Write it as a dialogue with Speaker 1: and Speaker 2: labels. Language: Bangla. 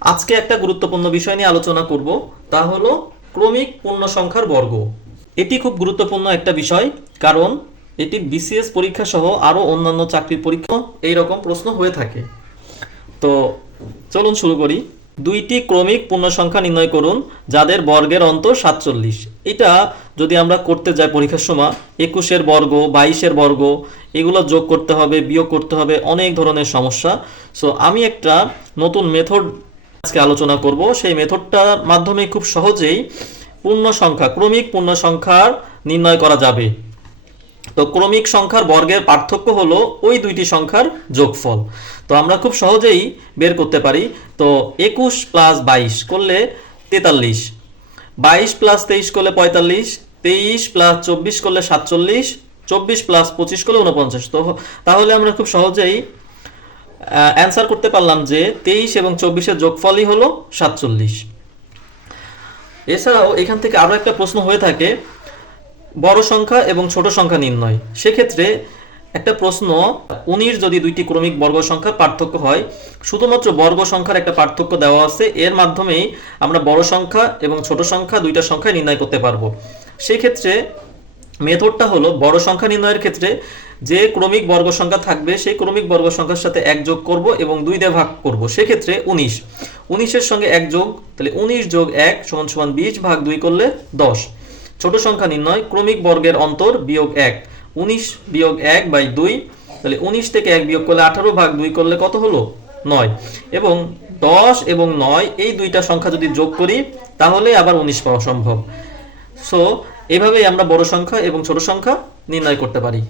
Speaker 1: আজকে একটা গুরুত্বপূর্ণ বিষয় নিয়ে আলোচনা করব, তা হলো ক্রমিক পূর্ণ সংখ্যার বর্গ। এটি খুব গুরুত্বপূর্ণ একটা বিষয়, কারণ এটি বিসিএস পরীক্ষা সহ আরও অন্যান্য চাকরির পরীক্ষা এই রকম প্রশ্ন হয়ে থাকে। তো চলুন শুরু করি। দুইটি ক্রমিক পূর্ণ সংখ্যা নির্ণয় করুন, যাদের বর্গের অন্তর সাতচল্লিশ। এটা যদি আমরা করতে যাই পরীক্ষার সময়, একুশের বর্গ, বাইশের বর্গ, এগুলো যোগ করতে হবে, বিয়োগ করতে হবে, অনেক ধরনের সমস্যা। সো আমি একটা নতুন মেথড আজকে আলোচনা করব। সেই মেথডটার মাধ্যমে খুব সহজেই পূর্ণ সংখ্যা ক্রমিক পূর্ণ সংখ্যার নির্ণয় করা যাবে। তো ক্রমিক সংখ্যার বর্গের পার্থক্য হলো ওই দুইটি সংখ্যার যোগফল। তো আমরা খুব সহজেই বের করতে পারি। তো একুশ প্লাস বাইশ করলে তেতাল্লিশ। বাইশ প্লাস তেইশ করলে পঁয়তাল্লিশ। তেইশ প্লাস চব্বিশ করলে সাতচল্লিশ। চব্বিশ প্লাস পঁচিশ করলে উনপঞ্চাশ তো তাহলে আমরা খুব সহজেই অ্যান্সার করতে পারলাম যে তেইশ এবং চব্বিশের যোগফলই হলো সাতচল্লিশ। এছাড়াও এখান থেকে আরও একটা প্রশ্ন হয়ে থাকে, বড় সংখ্যা এবং ছোট সংখ্যা নির্ণয়। সেক্ষেত্রে একটা প্রশ্ন, উনির যদি দুইটি ক্রমিক বর্গ সংখ্যার পার্থক্য হয়, শুধুমাত্র বর্গ সংখ্যার একটা পার্থক্য দেওয়া আছে, এর মাধ্যমেই আমরা বড় সংখ্যা এবং ছোট সংখ্যা দুইটা সংখ্যা নির্ণয় করতে পারব। সেই ক্ষেত্রে মেথডটা হলো বড় সংখ্যা নির্ণয়ের ক্ষেত্রে যে ক্রমিক বর্গ সংখ্যা থাকবে, সেই ক্রমিক বর্গ সংখ্যার সাথে এক যোগ করব এবং দুই দিয়ে ভাগ করব। সেক্ষেত্রে উনিশ। উনিশের সঙ্গে এক যোগ, তাহলে উনিশ যোগ এক সমান সমান বিশ ভাগ দুই করলে দশ। ছোট সংখ্যা নির্ণয়, ক্রমিক বর্গের অন্তর বিয়োগ এক। উনিশ বিয়োগ এক বাই দুই, তাহলে উনিশ থেকে এক বিয়োগ করলে আঠারো ভাগ দুই করলে কত হলো? নয়। এবং দশ এবং নয়, এই দুইটা সংখ্যা যদি যোগ করি, তাহলে আবার উনিশ পাওয়া সম্ভব। সো এভাবেই আমরা বড় সংখ্যা এবং ছোট সংখ্যা নির্ণয় করতে পারি।